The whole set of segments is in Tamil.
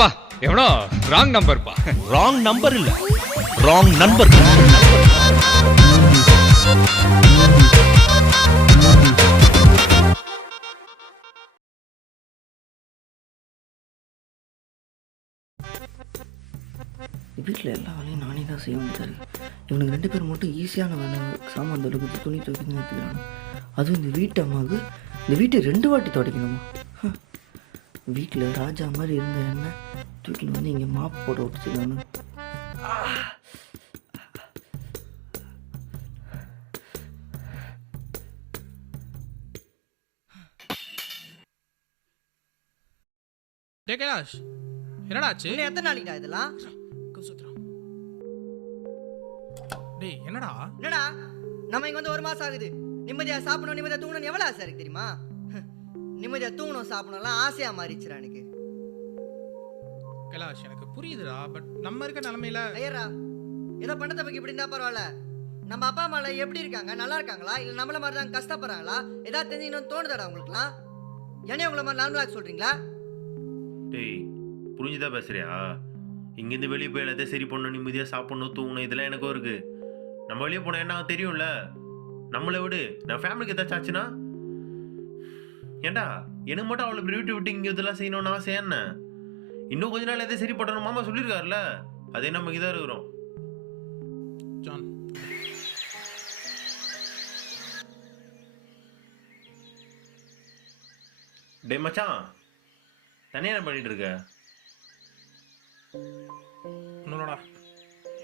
அப்பா எவனோ ராங் நம்பர்ப்பா. ராங் நம்பர் இல்ல, ராங் நம்பர். வீட்டில் எல்லா வேலையும் நானே தான் செய்ய வேண்டியது. இவனுக்கு 2 பேர் மட்டும் ஈஸியான வேலை, சாமான் தொழுகுது, துணி துவைக்குதுன்னு எடுத்துக்கிறாங்க. அதுவும் இந்த வீட்டு அம்மாவுக்கு இந்த வீட்டை 2 வாட்டி துடைக்கணுமா? வீட்டில் ராஜா மாதிரி இருந்த என்ன வீட்டில் வந்து இங்கே மாப்பு போட்டு விட்டுச்சுக்கணும். கைலாஷ், என்னடா ஆச்சு? எத்தனை நாளைக்குடா இதெல்லாம்? டேய் என்னடா நம்ம இங்க வந்து 1 மாசம் ஆகுது. நிம்மதியா சாப்பிடணும், நிம்மதியா தூங்கணும் எவ்வளவு ஆசை இருக்கு தெரியுமா? நிம்மதியா தூங்கணும் சாப்பிடணும்லாம் ஆசையா மாறிச்சுடா எனக்கு. கைலாஷ் எனக்கு புரியுதுடா, பட் நம்ம இருக்க நிலைமையில ஐயரா ஏதோ பண்ணத பத்தி இப்படி இருந்தா பரவாயில்ல. நம்ம அப்பா அம்மா எப்படி இருக்காங்க, நல்லா இருக்காங்களா, இல்ல நம்மள மாதிரி தான் கஷ்டப்படுறாங்களா? ஏதாவது தெரிஞ்சுக்கணும்னு தோணுதாடா உங்களுக்குலாம்? என்னைய உங்களை மாதிரி நார்மலாக சொல்றீங்களா? டேய் புரிஞ்சுதா பேசுறியா? இங்கேருந்து வெளியே போய் எல்லாத்தையும் சரி பண்ணணும், நிம்மதியாக சாப்பிடணும், தூங்கணும், இதெல்லாம் எனக்கும் இருக்கு. நம்ம வெளியே போனால் என்ன தெரியும்ல, நம்மளை விடு. நான் ஃபேமிலிக்கு ஏதாச்சும் ஆச்சுன்னா ஏண்டா எனக்கு மட்டும் அவளை விட்டு விட்டு இங்கே இதெல்லாம் செய்யணும்னு ஆசை என்ன? இன்னும் கொஞ்ச நாள் எதாவது சரி பண்ணணும் மாமா சொல்லியிருக்காருல்ல, அதே நம்ம இதாக இருக்கிறோம். ஜான், டே மச்சான், தனியாக என்ன பண்ணிட்டு இருக்க? ஒன்றும்டா,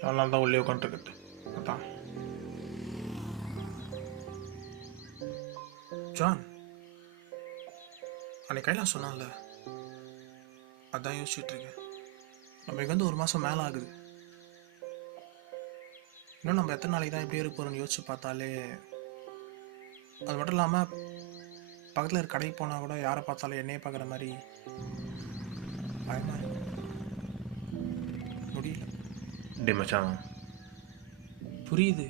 எவ்வளோ நாள் தான் உள்ளே உட்காந்துருக்குது. அதான் ஜான், அன்னைக்கு கைலாஷ் சொன்னான்ல, அதான் யோசிச்சுட்டு இருக்கேன். நம்ம இங்கே வந்து 1 மாதம் மேலே ஆகுது. இன்னும் நம்ம எத்தனை நாளைக்கு தான் இப்படி இருக்க போகிறோம்னு யோசிச்சு பார்த்தாலே, அது மட்டும் இல்லாமல் பக்கத்தில் இருக்க கடைக்கு போனால் கூட யாரை பார்த்தாலும் என்னையே பார்க்குற மாதிரி பயமா இருக்கு. முடியல. டே மச்சான், புரியுது,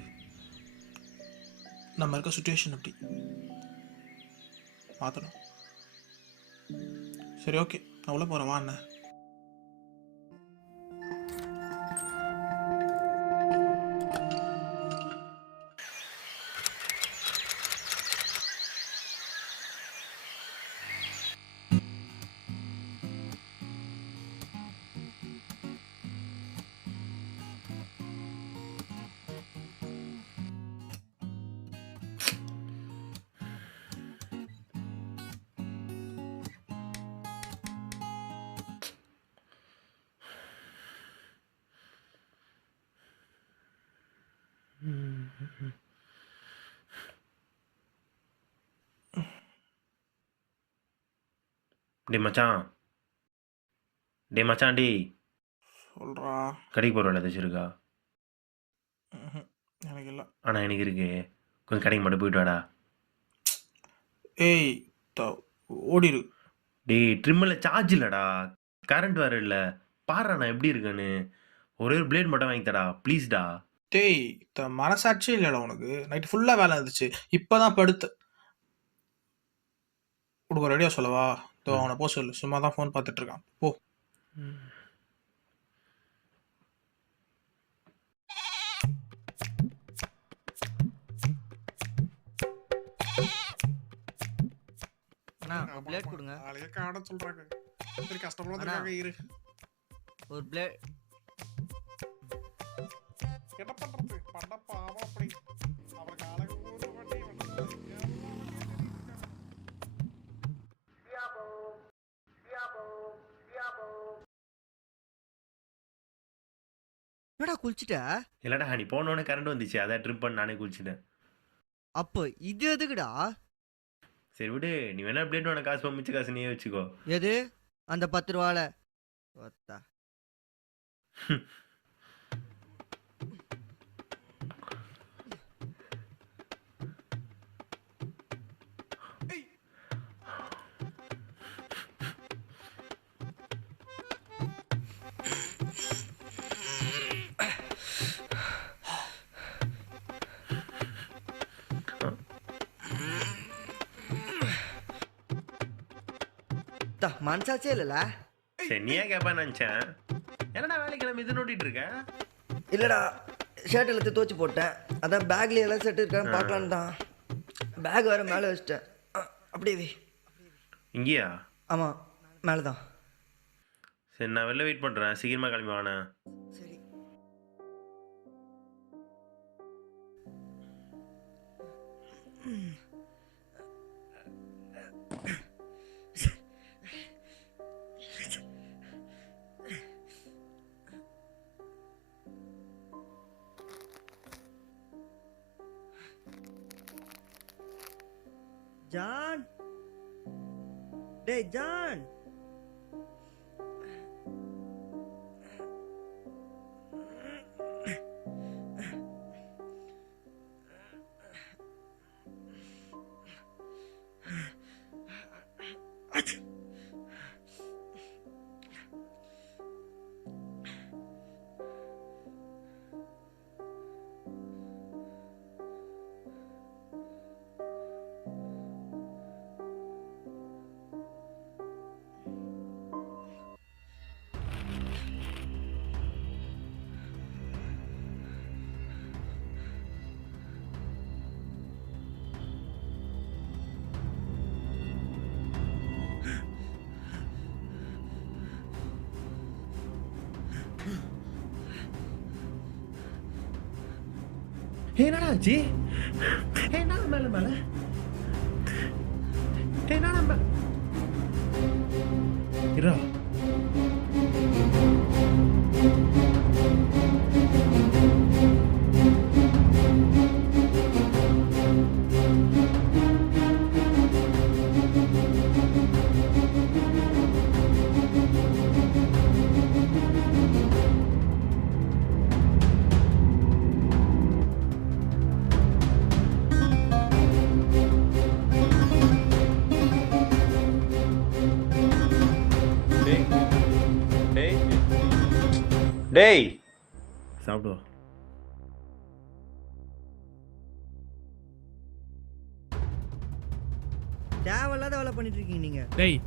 நம்ம இருக்க சுச்சுவேஷன் அப்படி மாற்றணும். சரி ஓகே, நான் உள்ள போகிறேன், வா அண்ணன். டே மச்சான், டே மச்சான், டே சொல்கிறா. கடைக்கு போகிற வேலை ஏதாச்சும் இருக்கா? எனக்கு இல்லை. ஆனால் எனக்கு இருக்கு, கொஞ்சம் கடைக்கு மட்டும் போயிட்டு வாடா. ஏய் ஓடிரு. டே ட்ரிம்மில் சார்ஜ் இல்லைடா, கரண்ட் வேறு இல்லை. பாரு நான் எப்படி இருக்கேன்னு. ஒரே ஒரு பிளேட் மட்டும் வாங்கி தடா ப்ளீஸ்டா. டேய் மனசாட்சி இல்லைடா உனக்கு? நைட்டு ஃபுல்லாக வேலை இருந்துச்சு, இப்போ தான் படுத்து. உனக்கு ரெடியாக சொல்லவா? அவனை போ சொல்லு, சும்மா தான் ஃபோன் பார்த்துட்டு இருக்கான், போ. பிளேட் கொடுங்க. நாளைக்கு காட சொல்றாங்க, சரி கஷ்டப்படாதீங்க, இரு. ஒரு பிளேட். என்ன பண்றது, பண்ண பாவம் அப்படி. அவனுக்கு அழகு ஊரு வண்டி என்னடா குளிச்சுட்ட? இல்லைடா நீ போனோடனே கரண்ட் வந்துச்சு, அதான் ட்ரிப் பண்ண நானே குளிச்சுட்டேன். அப்போ இது எதுக்குடா? சரி விடு, நீ வேணா பிளேட் வேணா காசு மிச்ச காசு நீயே வச்சுக்கோ. எது அந்த 10 ரூபால? மனசாச்சே இல்லல. சரி நீயே கேட்பான்னு நினச்சேன். என்னடா வேலைக்கிழமை இது நோட்டிட்டு இருக்க? இல்லைடா, ஷர்ட் எல்லாத்தையும் துவச்சி போட்டேன். அதான் பேக்ல எல்லாம் செட் இருக்கான்னு பார்க்கலான்னு தான். பேக் வேறு மேலே வச்சிட்டேன். அப்படியே வை. இங்கேயா? ஆமாம், மேலே தான். சரி நான் வெளில வெயிட் பண்ணுறேன், சீக்கிரமாக கிளம்பி வாண்ணே. சரி. ஜான், டேய் ஜான். என்னடா ஆச்சு? என்னடா மேல மேல? என்னடா மேல? இரா டேய் சாப்பிடுவா. தேவையில்லாத வேலை பண்ணிட்டு இருக்கீங்க நீங்க. டேய்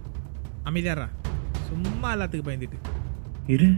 அமைதியாரா, சும்மா எல்லாத்துக்கும் பயந்துட்டு இரு